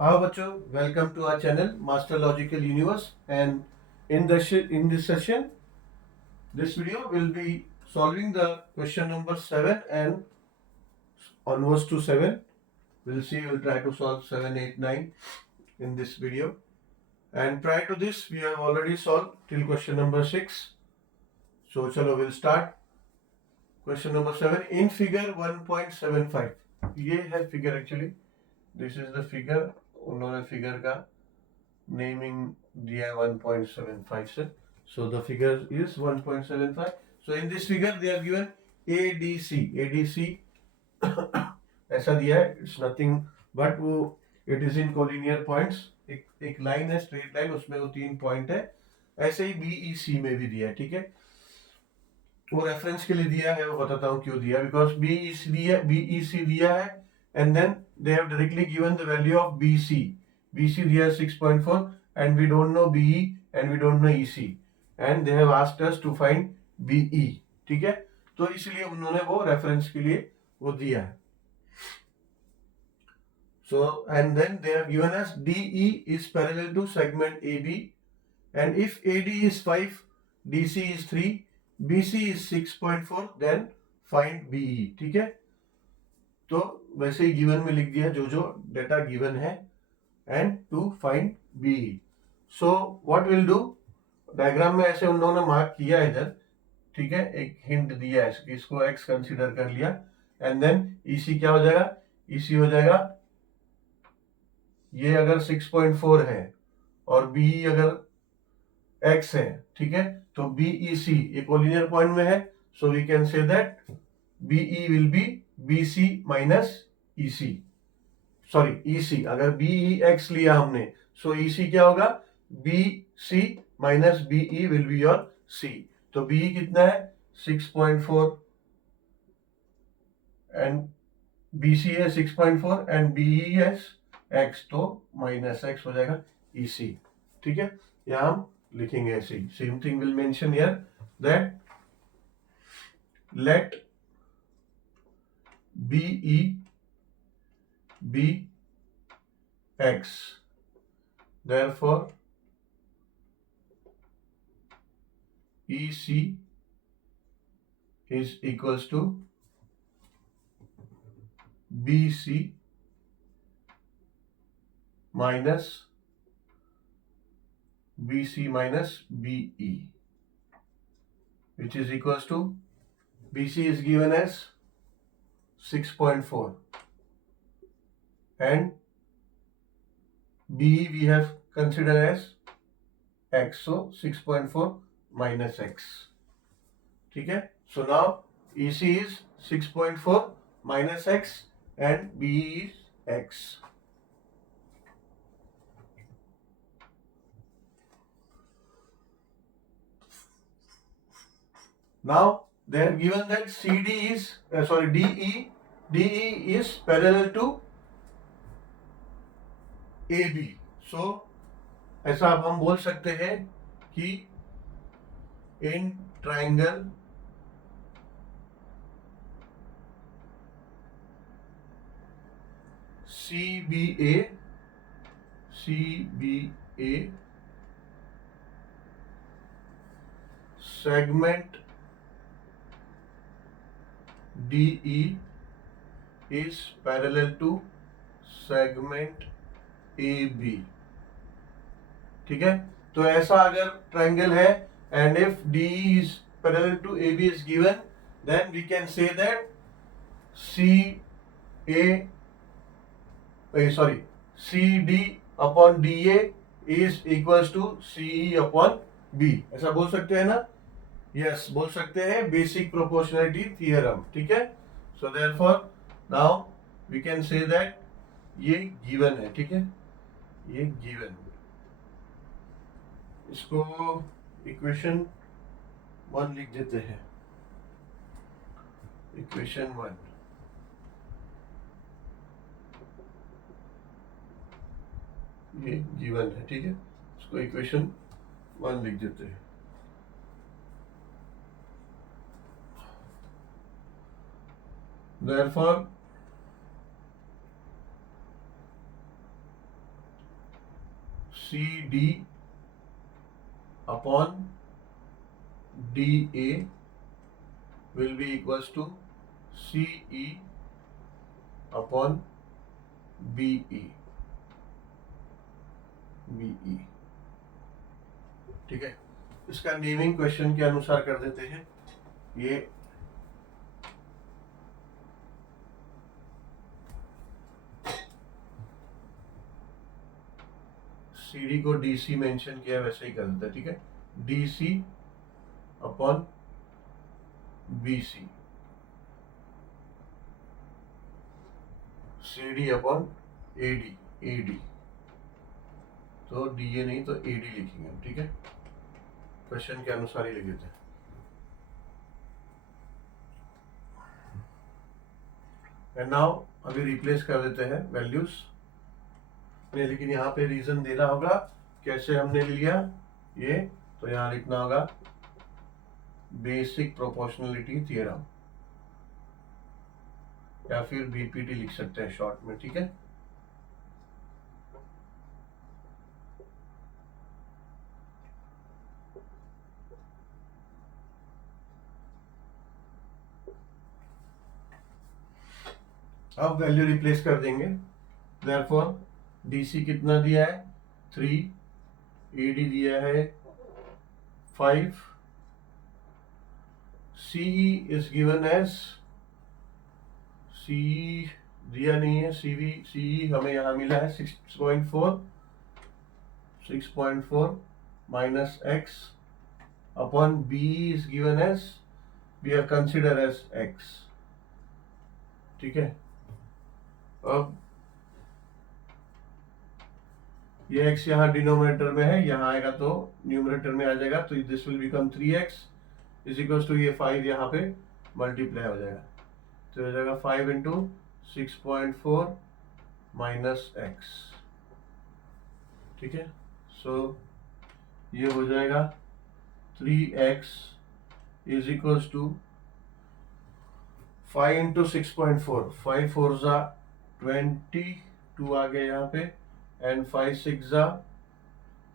Hello बच्चों, welcome to our channel Master Logical Universe, and in this session, this video will be solving the question number 7 and onwards to 7. We'll try to solve 7, 8, 9 in this video. And prior to this, we have already solved till question number 6. So chalo, we'll start. Question number 7 in figure 1.75. ये है figure actually. This is the figure. उन्होंने figure का naming दिया है 1.75 से. So the figure is 1.75. So in this figure they are given ADC. ADC ऐसा दिया है. It's nothing but वो it is in collinear points. एक लाइन है, स्ट्रेट लाइन, उसमें वो 3 पॉइंट है. ऐसे ही BEC में भी दिया है. ठीक है, वो रेफरेंस के लिए दिया है, वो बताता हूँ क्यों दिया. बिकॉज BEC दिया है and then they have directly given the value of BC. BC दिया है 6.4 and we don't know BE and we don't know EC and they have asked us to find BE. ठीक है, तो इसलिए उन्होंने वो रेफरेंस के लिए वो दिया है. So and then they have given us DE is parallel to segment AB, and if AD is 5, DC is 3, BC is 6.4, then find BE. ठीक है, तो वैसे ही गिवन में लिख दिया जो डेटा गिवन है and to find BE. So what will do, diagram में ऐसे उन्होंने मार्क किया इधर. ठीक है, एक हिंट दिया है, इसको x कंसीडर कर लिया एंड देन EC क्या हो जाएगा, EC हो जाएगा ये अगर 6.4 है और BE अगर x है. ठीक है, तो BEC एक कोलिनियर पॉइंट में है, so we can say that BE will be BC minus EC. Sorry EC, अगर BEX लिया हमने, सो EC क्या होगा, BC minus BE will be your C. तो BE कितना है 6.4 एंड BC है 6.4 एंड BE है x, तो माइनस x हो जाएगा EC. ठीक है, यहां हम लिखेंगे ऐसे ही. Same thing will mention here that let BE be x, therefore EC is equals to BC minus BE, which is equals to BC is given as 6.4 and BE we have considered as x, so 6.4 minus x. ठीक है, so now EC is 6.4 minus x and BE is x. Now they have given that CD is DE is parallel to AB. So ऐसा अब हम बोल सकते हैं कि in triangle CBA segment DE is parallel to segment AB. ठीक है, तो ऐसा अगर ट्राइंगल है and if DE is parallel to AB is given, then we can say that CD upon DA is equals to CE upon B. ऐसा बोल सकते हैं ना? यस, बोल सकते हैं, बेसिक प्रोपोर्शनलिटी थियरम. ठीक है, so therefore now we can say that ये गिवन है. ठीक है, ये गिवन, इसको इक्वेशन 1 लिख देते हैं. इक्वेशन 1, ये गिवन है. ठीक है, इसको इक्वेशन 1 लिख देते हैं. Therefore CD upon DA will be equals to CE upon BE. ठीक है, इसका नेमिंग क्वेश्चन के अनुसार कर देते हैं। ये CD को DC मेंशन किया वैसे ही कर देते हैं। ठीक है, DC upon BC, CD upon AD, तो DA नहीं तो AD लिखेंगे हम। ठीक है, क्वेश्चन के अनुसार ही लिख देते हैं। एंड नाउ अभी रिप्लेस कर देते हैं वैल्यूज में, लेकिन यहाँ पे रीजन देना होगा कैसे हमने लिया ये। तो यहाँ लिखना होगा बेसिक प्रोपोर्शनलिटी थ्योरम, या फिर BPT लिख सकते हैं शॉर्ट में। ठीक है, अब वैल्यू रिप्लेस कर देंगे। देयरफॉर DC कितना दिया है 3, AD दिया है 5, CE is given as, CE दिया नहीं है, CE हमें यहाँ मिला है 6.4 minus x upon BE is given as, we are consider as x। ठीक है, अब ये x यहाँ डिनोमिनेटर में है, यहाँ आएगा तो न्यूमरेटर में आ जाएगा, तो this will become 3x is equal to ये 5 यहाँ पे मल्टीप्लाई हो जाएगा, तो हो जाएगा 5 इंटू 6.4 माइनस x। ठीक है, सो ये हो जाएगा 3x is equal to 5 into 6.4, 5 4 जा 22 आ गया यहाँ पे, एंड 5 6 जा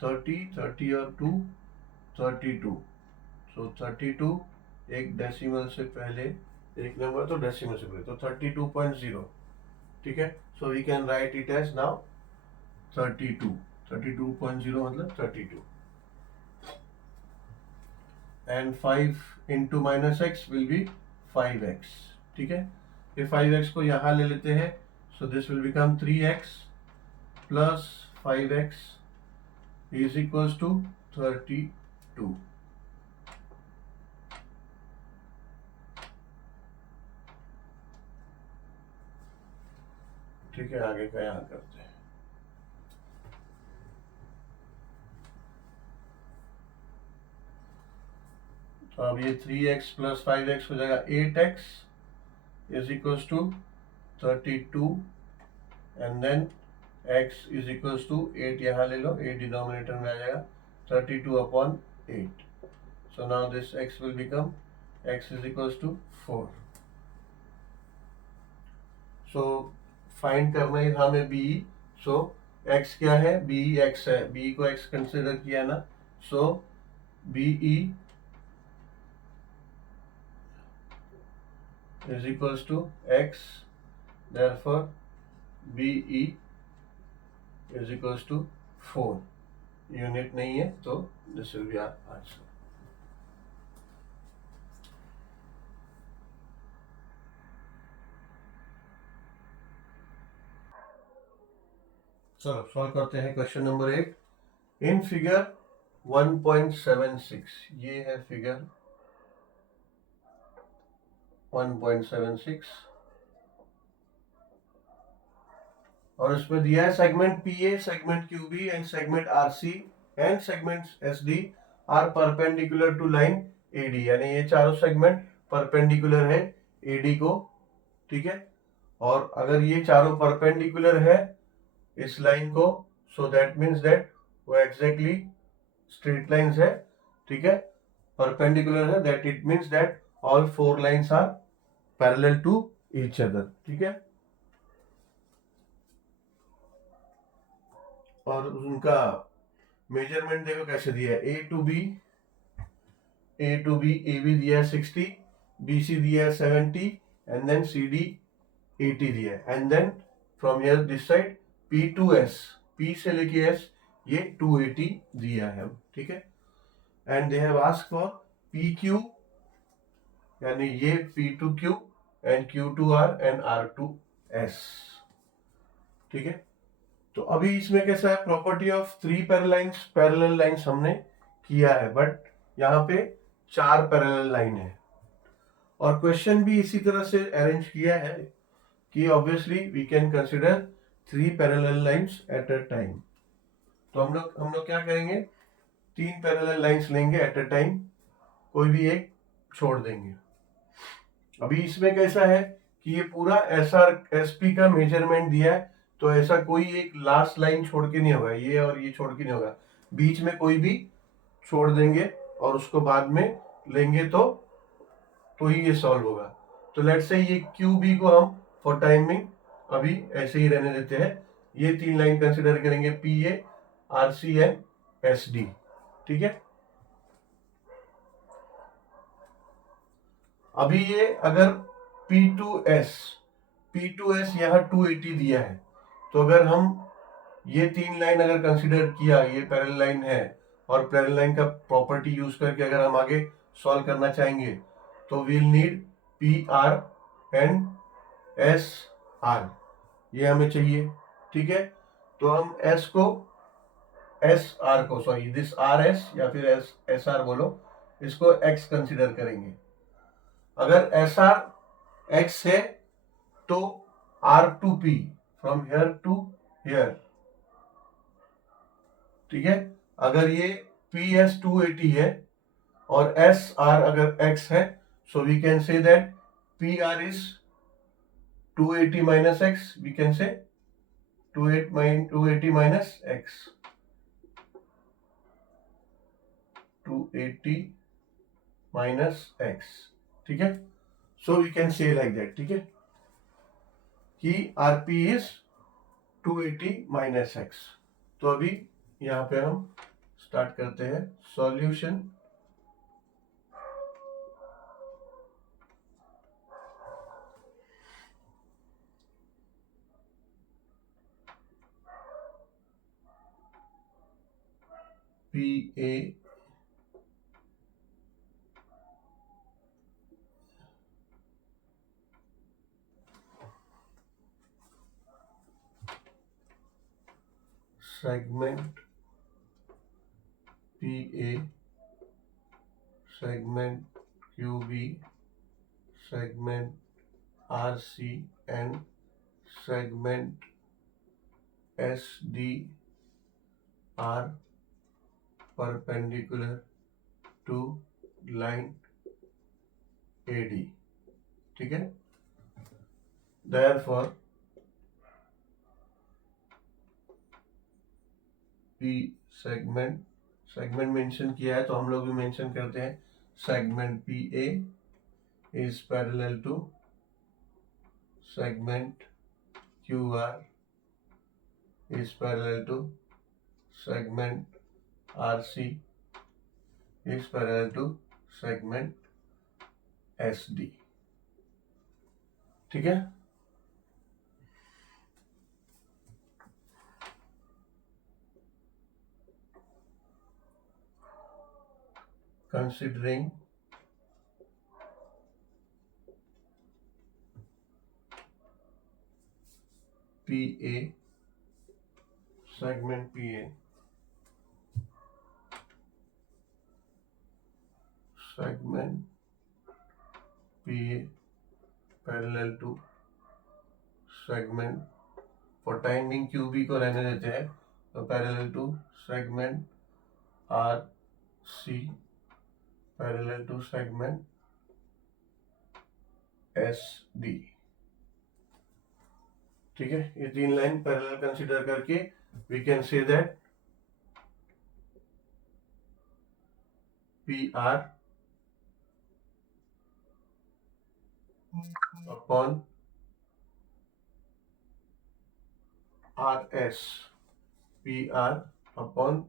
30 और 2 32, सो 32 एक डेसिमल से पहले, एक नंबर तो डेसिमल से पहले, तो 32.0। ठीक है, so we can write it as now 32.0 मतलब 32, and 5 into minus X will be 5x। ठीक है, ये 5x को यहाँ ले लेते हैं, so this will become 3x plus 5x is equals to 32। ठीक है, आगे का यहाँ करते हैं। तो अब ये 3x प्लस 5x हो जाएगा 8x is equals to 32, and then x is equals to 8 यहाँ ले लो, 8 डिनोमिनेटर में आ जाएगा, 32 upon 8। So now this x will become x is equals to 4। So find करना है हमें b, सो x क्या है, b x है, b को x कंसिडर किया ना, सो BE is equals to x, therefore BE is equals to 4। Unit नहीं है तो this will be our answer. चलो सॉल्व करते हैं क्वेश्चन नंबर 8। इन फिगर 1.76, ये है फिगर 1.76, और उसमें दिया है segment PA, segment QB and segment RC and segment SD are perpendicular to line AD, यानी ये चारों सेगमेंट परपेंडिकुलर है AD को। ठीक है, और अगर ये चारों परपेंडिकुलर है इस लाइन को, सो दैट मीन्स दैट वो एग्जैक्टली स्ट्रेट लाइंस है। ठीक है, परपेंडिकुलर है, that it means that all 4 lines are parallel to each other. ठीक है, और उनका मेजरमेंट देखो कैसे दिया है, A to B A B दिया है 60, बी सी दिया है 70 एंड देन सी डी 80 दिया है, and then from here this side P to S, P से लेके एस ये 280 दिया है, ठीक है। And they have asked for P Q, यानी ये P to Q and Q to R and R to S, ठीक है। तो अभी इसमें कैसा है, प्रॉपर्टी ऑफ 3 पैरेलल लाइंस हमने किया है, बट यहाँ पे 4 पैरेलल लाइन है, और क्वेश्चन भी इसी तरह से अरेंज किया है कि obviously we can consider 3 parallel lines at a time. तो हम लोग क्या करेंगे, 3 पैरेलल लाइंस लेंगे एट अ टाइम, कोई भी एक छोड़ देंगे। अभी इसमें कैसा है कि ये पूरा एस पी का मेजरमेंट दिया है, तो ऐसा कोई एक लास्ट लाइन छोड़ के नहीं होगा, ये और ये छोड़ के नहीं होगा, बीच में कोई भी छोड़ देंगे और उसको बाद में लेंगे तो ही ये सॉल्व होगा। तो लेट्स से ये क्यू बी को हम फॉर टाइमिंग अभी ऐसे ही रहने देते हैं, ये 3 लाइन कंसिडर करेंगे, P A R C and S D, ठीक है। अभी ये अगर P2S यहाँ 280 दिया है, तो अगर हम ये 3 लाइन अगर कंसिडर किया, ये पैरेलल लाइन है, और पैरेलल लाइन का प्रॉपर्टी यूज करके अगर हम आगे सॉल्व करना चाहेंगे तो we'll need P R and S R, ये हमें चाहिए, ठीक है। तो हम सॉरी दिस आर एस या फिर एस आर बोलो, इसको एक्स कंसिडर करेंगे। अगर एस आर एक्स है तो R to P from here to here, ठीक है। अगर ये पी एस 280 है और एस आर अगर एक्स है, so we can say that P R is 280 minus X, we can say 280 minus X, 280 minus X, ठीक है। So we can say like that, ठीक है, कि R P is 280 minus X. तो अभी यहाँ पे हम स्टार्ट करते हैं solution. P A segment PA, segment QB, segment RC and segment SD are perpendicular to line AD, ठीक है। Therefore P सेगमेंट मेंशन किया है तो हम लोग भी मेंशन करते हैं, segment PA is parallel to segment QR is parallel to segment RC is parallel to segment SD, ठीक है। Considering PA, segment PA, segment PA parallel to segment, for timing QB को रहने देते हैं, तो parallel to segment RC parallel to segment SD, ठीक है। ये 3 लाइन पैरेलल कंसीडर करके we can say that P R upon R S, P R upon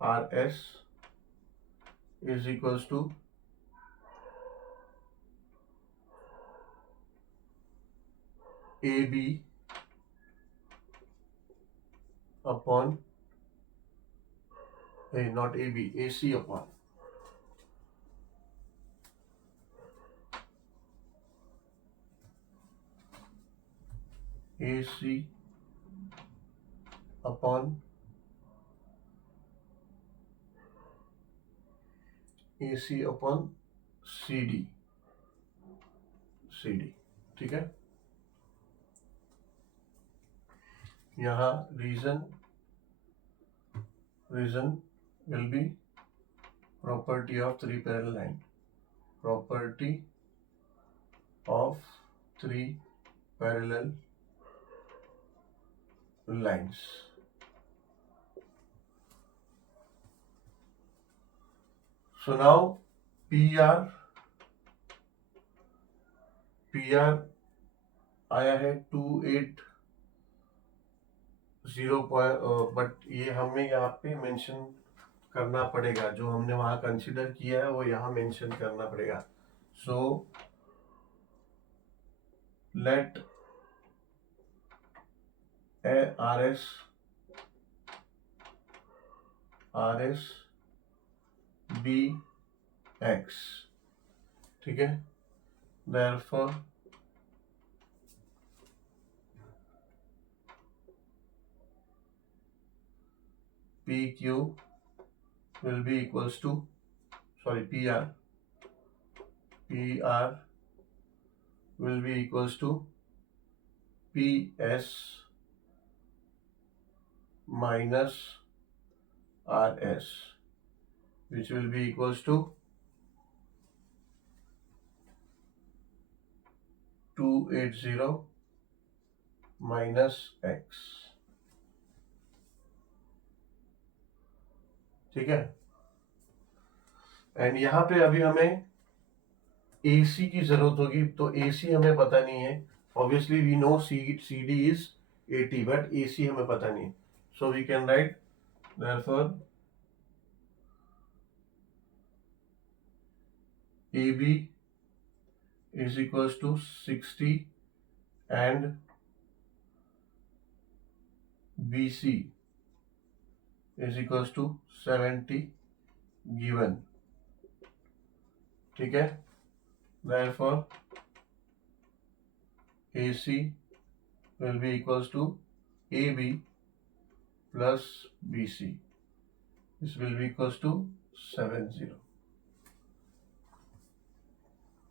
RS is equals to AB upon not AB, AC upon AC upon AC upon CD, ठीक है। यहाँ reason will be property of three parallel line, property of three parallel lines. So now PR आया है 280 but ये हमें यहाँ पे mention करना पड़ेगा, जो हमने वहाँ कंसिडर किया है वो यहाँ मेंशन करना पड़ेगा। So let RS be X, ठीक है। Therefore PQ will be equals to PR will be equals to PS minus RS, which will be equals to 280 minus X, ठीक है। एंड यहाँ पे अभी हमें AC की जरूरत होगी, तो AC हमें पता नहीं है। Obviously we know CD is 80 but AC हमें पता नहीं है। सो वी कैन राइट therefore AB is equals to 60 and BC is equals to 70 given, ठीक है। Therefore AC will be equals to AB plus BC. This will be equals to 70,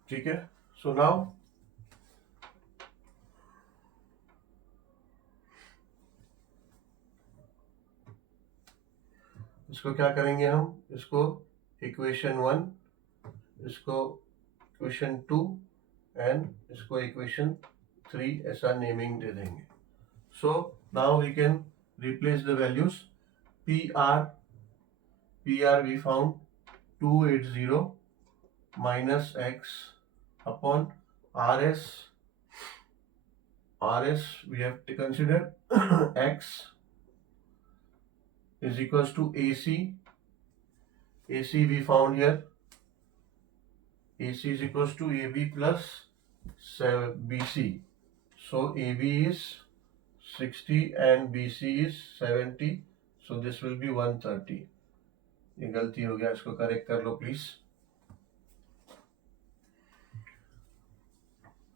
ठीक है। So now इसको क्या करेंगे हम, इसको इक्वेशन 1, इसको इक्वेशन 2 एंड इसको इक्वेशन 3 ऐसा नेमिंग दे देंगे। So now we can replace the values. PR we found 280 minus X upon RS we have to consider X is equals to AC we found here, AC is equals to AB plus BC. So AB is 60 and BC is 70, so this will be 130. ये गलती हो गया, इसको correct कर लो please.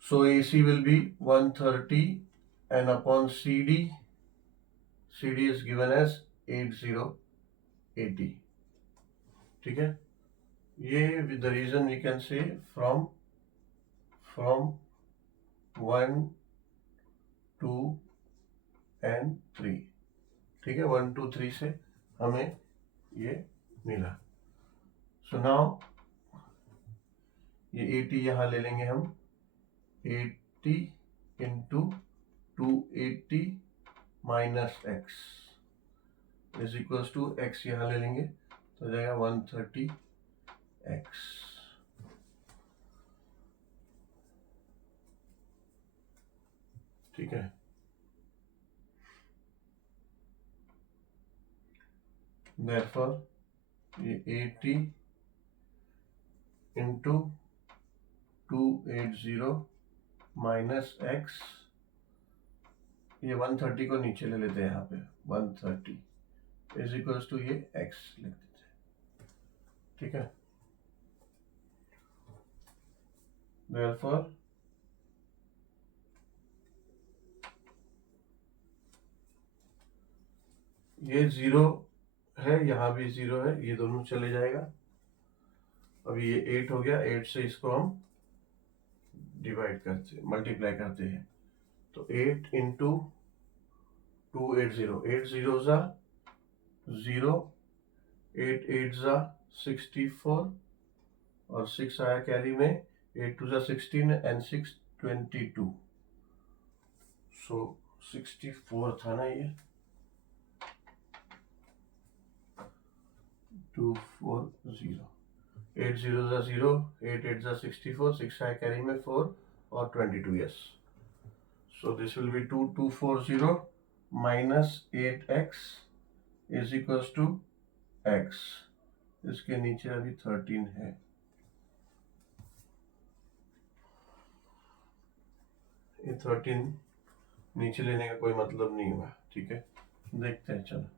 So AC will be 130 and upon CD is given as 80, ठीक है। ये with the reason we can say from 1, 2 and 3, ठीक है। 1, 2, 3 से हमें ये मिला। सो नाउ ये 80 यहाँ ले लेंगे हम, 80 into 280 minus X is equals to X यहाँ ले लेंगे तो हो जाएगा 130 एक्स, ठीक है। therefore ये 80 इंटू 280 माइनस x, ये 130 को नीचे ले लेते हैं यहाँ पे, 130 इज इक्वल्स टू ये x लिख देते हैं, ठीक है। therefore ये 0 है, यहाँ भी 0 है, ये दोनों चले जाएगा। अभी ये 8 हो गया, 8 से इसको हम डिवाइड करते, मल्टीप्लाई करते हैं, तो 8 इंटू 280, 8 0 ज़ा 0, 8 8 ज़ा 64 और 6 आया कैरी में, 8 2 ज़ा 16 एंड 6 22, सो 64 था ना ये, 240, 8 0 ज़ा 0, 8 8 ज़ा 64, 6 आया कैरी में 4 और 22, yes. So this will be 2240 minus 8x is equals to x. इसके नीचे अभी 13 है, ये 13 नीचे लेने का कोई मतलब नहीं हुआ, ठीक है। देखते हैं, चलो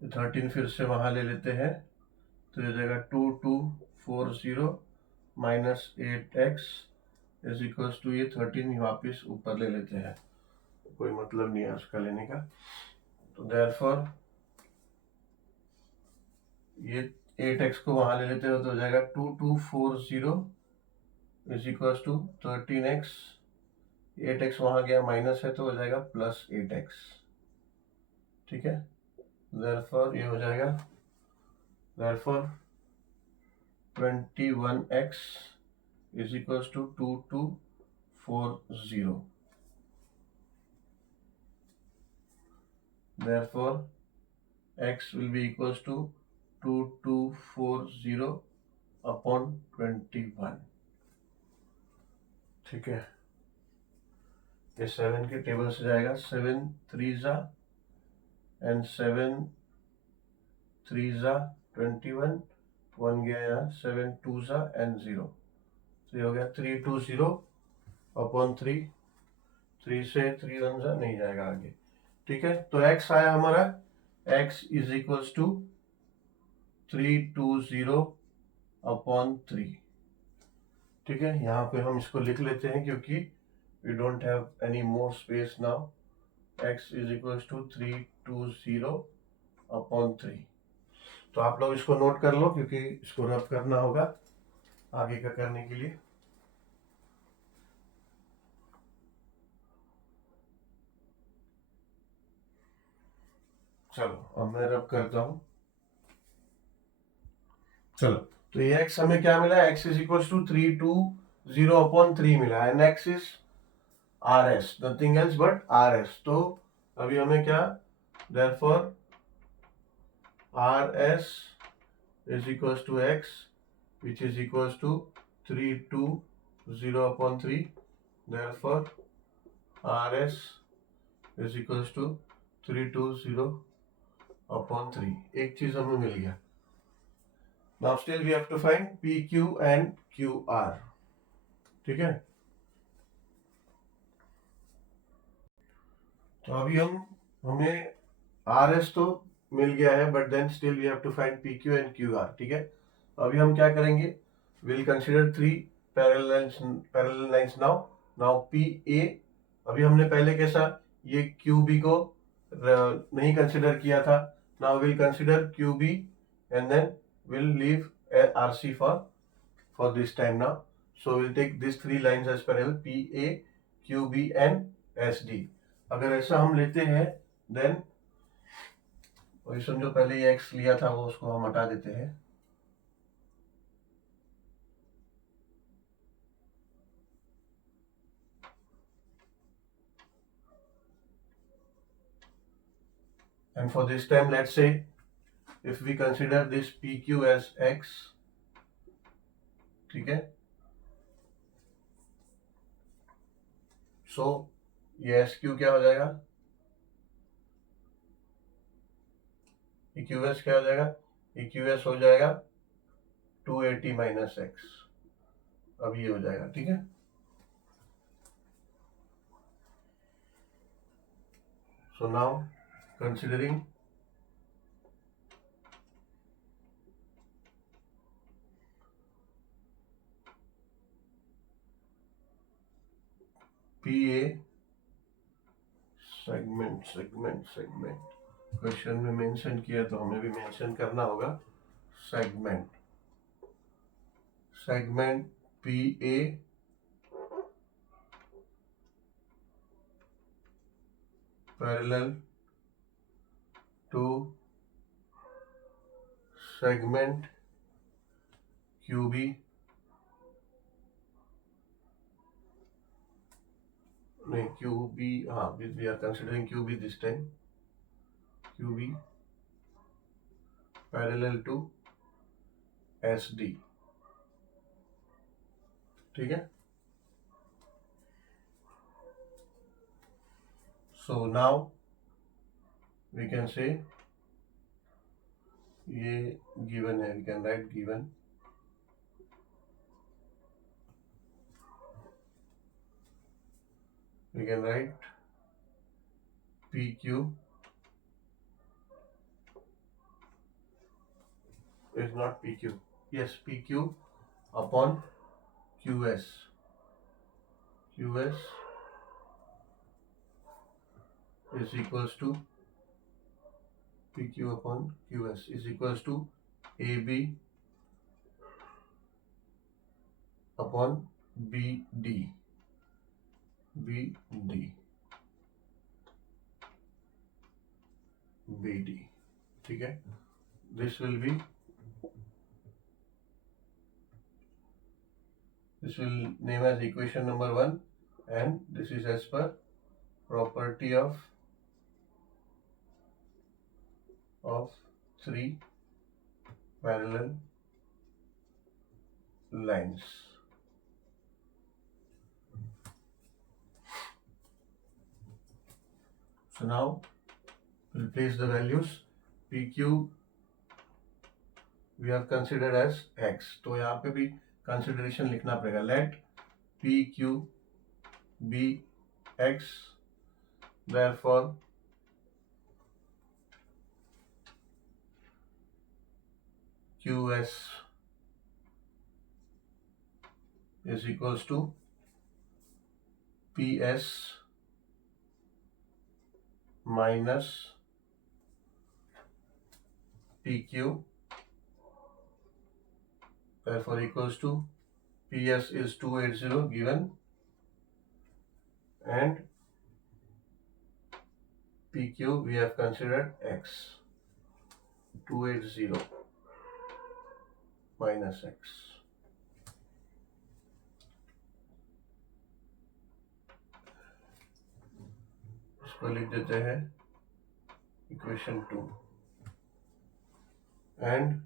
13 फिर से वहां ले लेते हैं, तो ये जाएगा 2240 minus 8x is equals to ये 13 वापिस ऊपर ले लेते हैं, कोई मतलब नहीं है उसका लेने का। तो देयरफॉर ये 8x को वहां ले लेते हो तो हो जाएगा 2240 is equals to 13x, 8x वहां गया माइनस है तो हो जाएगा प्लस 8x, ठीक है। देयरफॉर ये हो जाएगा, therefore 21x is equals to 2240, therefore x will be equals to 2240 upon 21, ठीक है। ये 7 के टेबल से जाएगा, 7 3 ज़ा एंड 7 3 ज़ा 21, 1 गया यहाँ, 7 2 ज़ा एंड 0, तो ये हो गया 320 अपॉन 3, 3 से 3 1 ज़ा नहीं जाएगा आगे, ठीक है। तो x आया हमारा, x is equals to 320 upon 3, ठीक है। यहाँ पे हम इसको लिख लेते हैं क्योंकि we don't have any more space now, x is equals to 320 upon 3। तो आप लोग इसको नोट कर लो क्योंकि इसको रब करना होगा आगे का करने के लिए। चलो अब मैं रब करता हूं, चलो। तो ये x हमें क्या मिला, x is equal to 320 upon 3 मिला, and x is RS, nothing else but RS। तो अभी हमें क्या, therefore RS is equals to x, which is equals to 320 upon 3, therefore RS is equals to 320 upon 3। एक चीज हमें मिल गया। Now still we have to find PQ and QR, ठीक है। तो अभी हमें RS तो मिल गया है, but then still we have to find PQ and QR, ठीक है। अभी हम क्या करेंगे, will consider 3 parallel lines now PA, अभी हमने पहले कैसा ये QB को नहीं कंसीडर किया था, now will consider QB and then will leave RC for this time now, so we'll take these 3 lines as parallel, PA QB and SD। अगर ऐसा हम लेते हैं देन वही समझो, पहले ये x लिया था वो उसको हम हटा देते हैं, and for this time let's say if we consider this PQ as x, ठीक है। so ये SQ क्या हो जाएगा, EQS क्या हो जाएगा, EQS हो जाएगा 280 माइनस एक्स, अब ये हो जाएगा, ठीक है। So now considering PA segment question में मेंशन किया तो हमें भी मेंशन करना होगा segment PA parallel to segment QB, नहीं QB, हाँ we are considering QB this time, QB parallel to SD, ठीक है। So now we can say ये given है, we can write given we can write PQ is not PQ, yes, PQ upon QS is equals to PQ upon QS is equals to AB upon BD, ठीक है। This will name as equation number 1, and this is as per property of three parallel lines. So now we'll place the values. PQ we have considered as x, तो यहाँ पे भी consideration लिखना पड़ेगा, let PQ be x, therefore QS is equals to PS minus PQ, therefore equals to PS is 280 given, and PQ we have considered x, 280 minus x. इसको लिख देते हैं इक्वेशन 2, एंड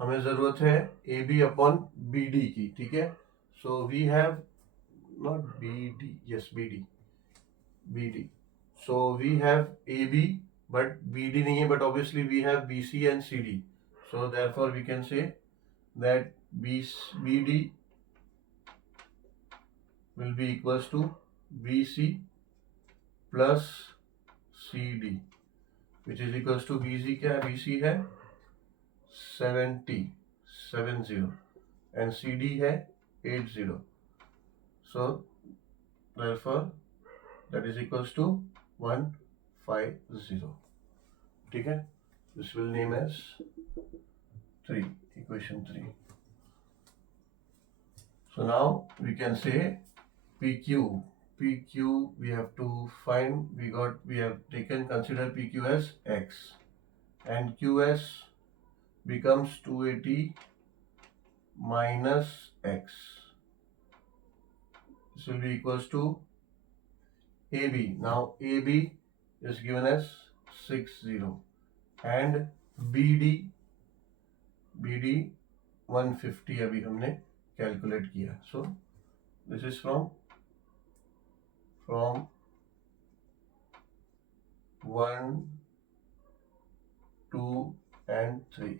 हमें जरूरत है AB अपॉन BD की, ठीक है। सो we have not BD, yes BD, so we have AB but BD नहीं है, but obviously we have BC and CD, so therefore we can say that BD will be equals to BC plus CD, which is equals to BC क्या है, BC है 70 and CD है 80, so therefore that is equals to 150, ठीक है। This will name as 3, equation 3. So now we can say PQ we have to find, we have taken consider PQ as x, and QS becomes 280 minus x. This will be equals to AB. Now AB is given as 60 and BD 150 अभी हमने calculate किया, so this is from 1 2 and 3.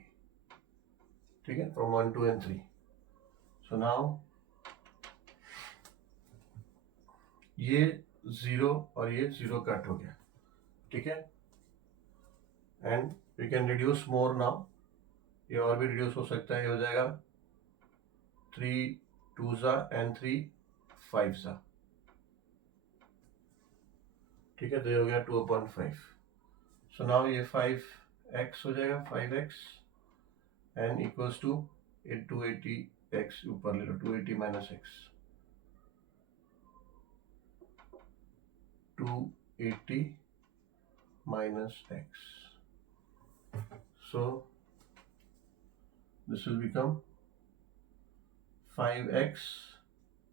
ठीक है, from 1, 2 and 3. So now ये 0 और ये 0 cut हो गया. ठीक है, and we can reduce more now. ये और भी रिड्यूस हो सकता है. ये हो जाएगा 3 2 and 3 5. ठीक है, तो ये हो गया 2/5. सो नाउ ये 5x हो जाएगा, 5x and equals to 280x. ऊपर ले लो, 280 minus x, 280 minus x. So this will become 5x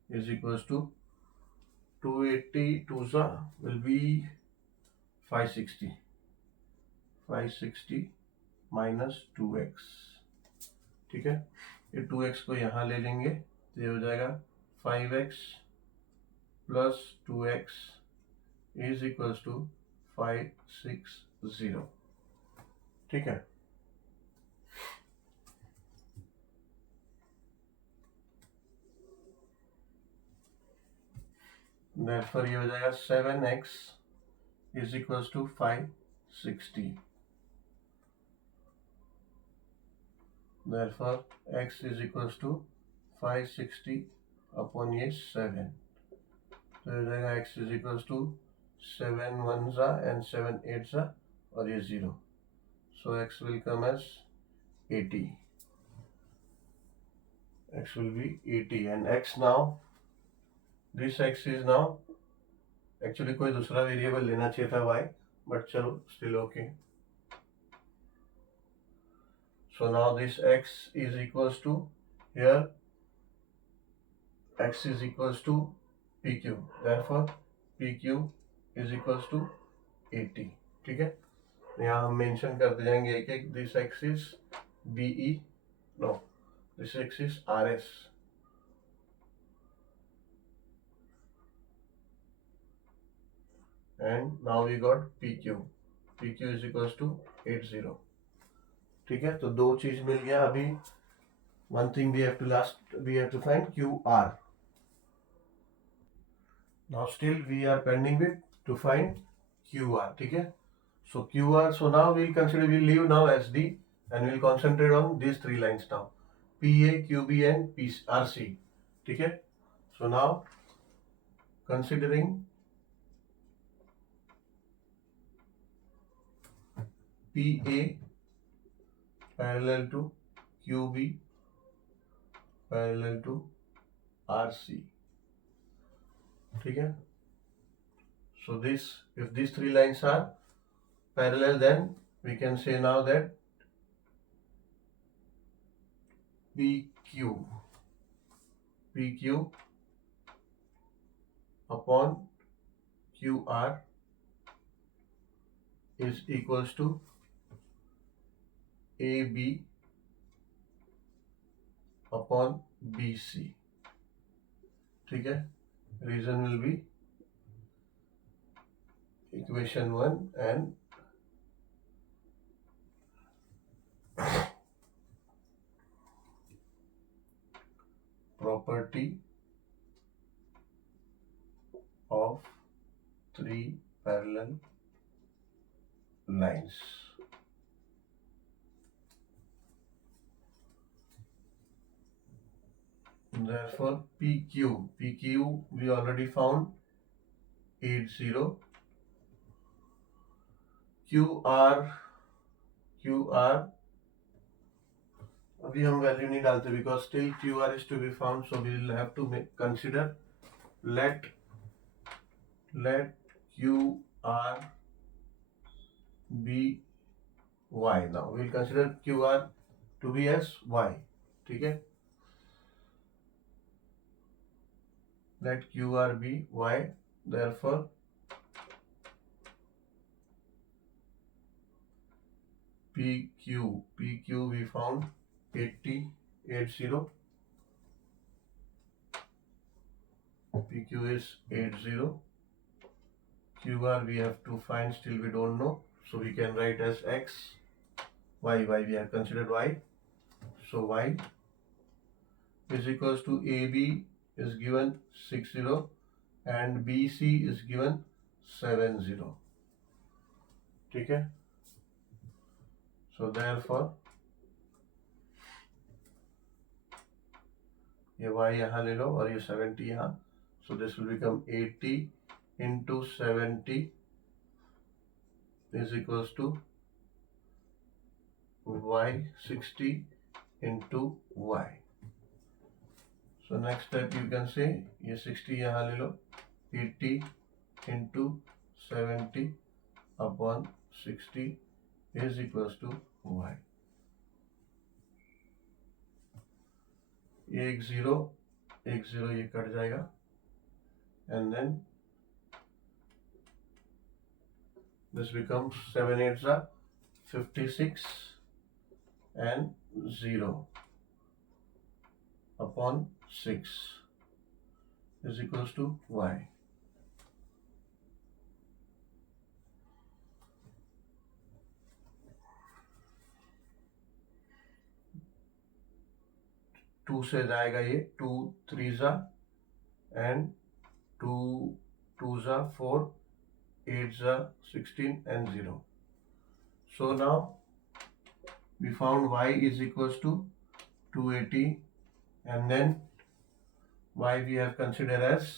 is equals to 280 2 will be 560. 560 minus 2x. ठीक है, ये 2x को यहाँ ले लेंगे तो ये हो जाएगा 5x plus 2x is equals to 560. ठीक है, therefore ये हो जाएगा 7x is equals to 560. Therefore x is equals to 560 upon ये 7. तो हो जाएगा x is equals to 7 1s and 7 8s और ये 0. So x will come as 80. X will be 80 and x now, this x is now actually कोई दूसरा variable लेना चाहिए था y, but चलो still okay. So now this x is equals to, here x is equals to pq. Therefore pq is equals to 80. ठीक है, यहाँ हम मेंशन करते जाएंगे एक एक. This x is be, no, this x is rs. And now we got pq. pq is equals to 80. ठीक है, तो दो चीज मिल गया. अभी one thing we have to find qr. Now still we are pending with to find qr. ठीक है, so qr, so now we'll leave now sd and we'll concentrate on these three lines now, pa, qb and rc. ठीक है, so now considering pa parallel to qb parallel to rc. ठीक है, so this, if these three lines are parallel, then we can say now that pq upon qr is equals to ab upon bc. ठीक है, reason will be equation 1 and property of three parallel lines. Therefore pq we already found 80. qr अभी हम value नहीं डालते because still qr is to be found, so we will have to consider let qr be y. Now we will consider qr to be as y. ठीक है, let qr be y. Therefore pq we found 80. pq is 80. qr we have to find, still we don't know, so we can write as x y we have considered y. So y is equals to AB is given 60 and BC is given 70. ठीक है. So therefore ये y यहाँ ले लो और ये 70 यहाँ. So this will become 80 into 70 is equals to y 60 into y. So next step you can say ये 60 यहाँ ले लो, 80 into 70 upon 60 is equals to y. ये एक जीरो ये कट जाएगा and then this becomes 7 8s are 56 and 0 upon 6 is equals to y. Two से जाएगा ये 2 3s and 2 2s 4 8s 16 and 0. So now we found y is equals to 280 and then y we have considered as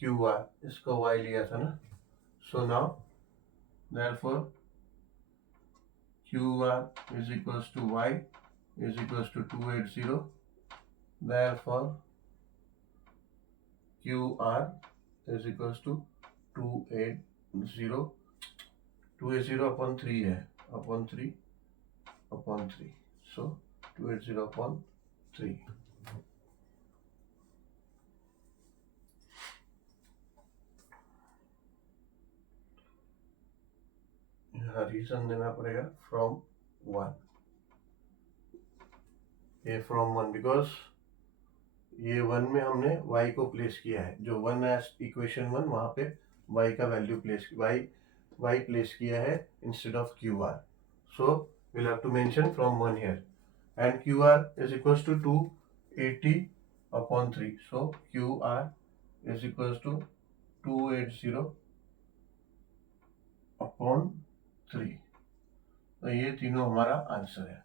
QR. इसको y लिया था ना. So now therefore QR is equals to y is equals to 280. Therefore QR is equals to 280. 280 upon 3 है, upon 3. So 280 upon 3. यहाँ reason देना पड़ेगा from 1. ये from 1 because ये 1 में हमने y को प्लेस किया है. जो 1 है इक्वेशन 1 वहाँ पे y का वैल्यू y प्लेस किया है instead of QR. So we'll have to mention from 1 here. And QR is equals to 280 upon 3. So QR is equals to 280 upon 3. तो ये तीनों हमारा आंसर है.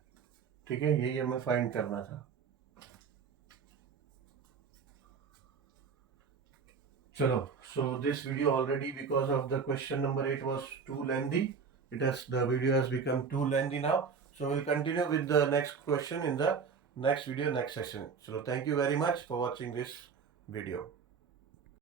ठीक है, यही हमें फाइंड करना था. चलो, so this video already, because of the question number 8 was too lengthy, the video has become too lengthy now. So we'll continue with the next question in the next video, next session. So thank you very much for watching this video.